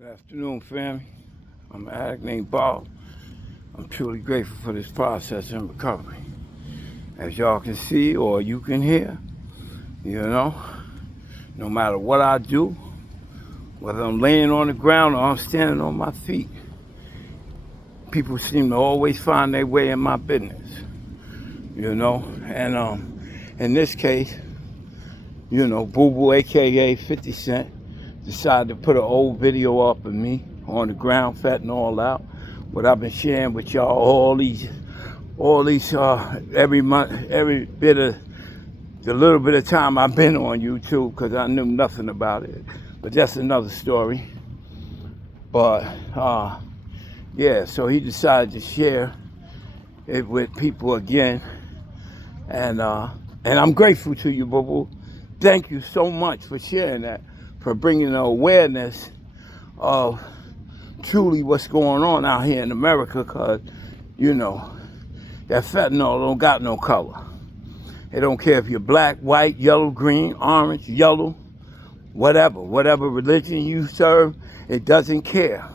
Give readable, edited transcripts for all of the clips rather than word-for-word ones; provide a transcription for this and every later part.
Good afternoon, family. I'm an addict named Bob. I'm truly grateful for this process and recovery. As y'all can see or you can hear, no matter what I do, whether I'm laying on the ground or I'm standing on my feet, people seem to always find their way in my business, And in this case, Boo Boo, aka 50 Cent, decided to put an old video up of me on the ground, fatting all out. What I've been sharing with y'all all these every month, every bit of the little bit of time I've been on YouTube, because I knew nothing about it. But that's another story. But yeah, so he decided to share it with people again, and I'm grateful to you, Boo Boo. Thank you so much for sharing that, for bringing the awareness of truly what's going on out here in America, because, that fentanyl don't got no color. It don't care if you're black, white, yellow, green, orange, yellow, whatever religion you serve, it doesn't care.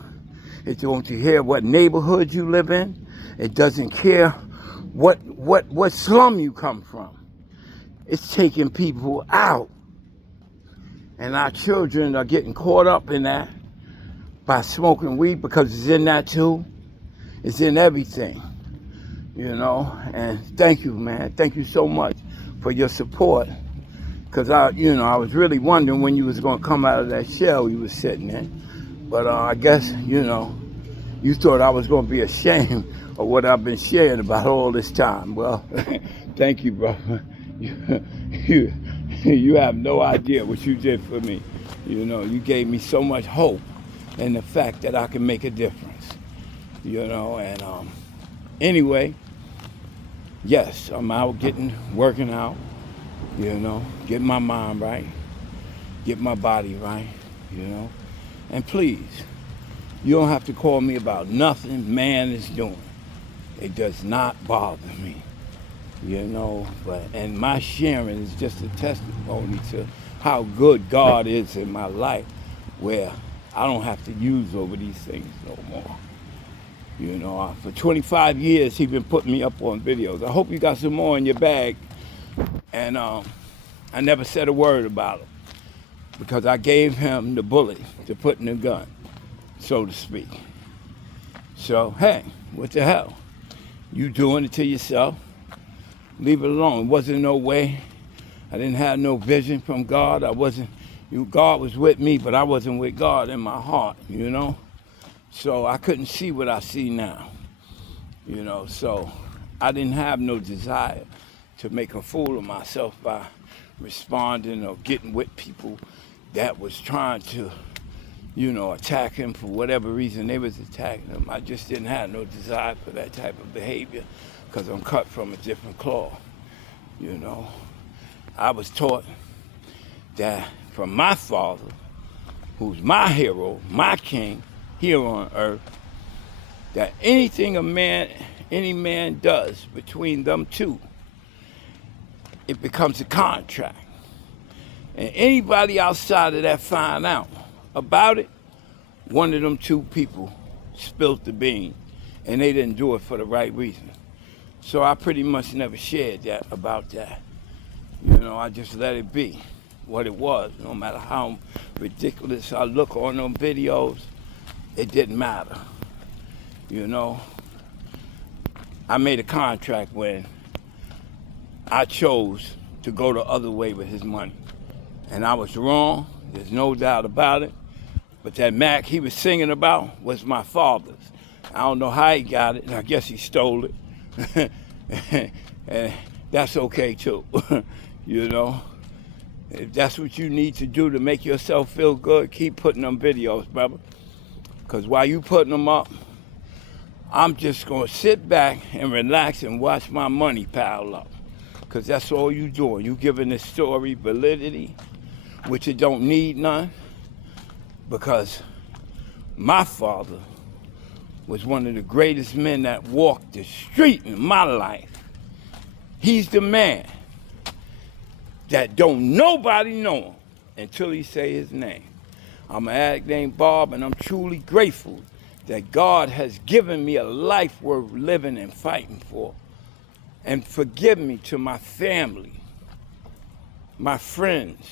It don't care what neighborhood you live in. It doesn't care what slum you come from. It's taking people out. And our children are getting caught up in that by smoking weed, because it's in that too. It's in everything, And thank you, man. Thank you so much for your support. Because I was really wondering when you was going to come out of that shell you was sitting in. But I guess, you thought I was going to be ashamed of what I've been sharing about all this time. Well, thank you, brother. You have no idea what you did for me. You gave me so much hope in the fact that I can make a difference. And anyway, yes, I'm out working out, getting my mind right, get my body right, And please, you don't have to call me about nothing man is doing. It does not bother me. And my sharing is just a testimony to how good God is in my life, where I don't have to use over these things no more. For 25 years, he's been putting me up on videos. I hope you got some more in your bag. And I never said a word about it, because I gave him the bullet to put in the gun, so to speak. So, hey, what the hell? You doing it to yourself. Leave it alone. It wasn't no way. I didn't have no vision from God. God was with me, but I wasn't with God in my heart, So I couldn't see what I see now, So I didn't have no desire to make a fool of myself by responding or getting with people that was trying to, attack him for whatever reason they was attacking him. I just didn't have no desire for that type of behavior, because I'm cut from a different cloth, I was taught that from my father, who's my hero, my king here on earth, that anything any man does between them two, it becomes a contract. And anybody outside of that find out about it, one of them two people spilled the bean, and they didn't do it for the right reason. So I pretty much never shared that about that. I just let it be what it was. No matter how ridiculous I look on them videos, it didn't matter. I made a contract when I chose to go the other way with his money. And I was wrong, there's no doubt about it. But that Mac he was singing about was my father's. I don't know how he got it. I guess he stole it. And that's okay too. If that's what you need to do to make yourself feel good, keep putting them videos, brother. Because while you putting them up, I'm just going to sit back and relax and watch my money pile up. Because that's all you doing. You giving this story validity, which it don't need none. Because my father was one of the greatest men that walked the street in my life. He's the man that don't nobody know him until he say his name. I'm an addict named Bob, and I'm truly grateful that God has given me a life worth living and fighting for. And forgive me to my family, my friends,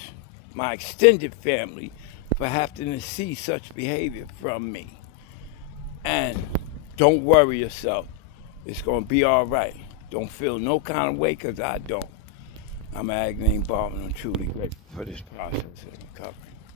my extended family for having to see such behavior from me. And don't worry yourself. It's going to be all right. Don't feel no kind of way, because I don't. I'm an addict named Bob, and I'm truly grateful for this process of recovery.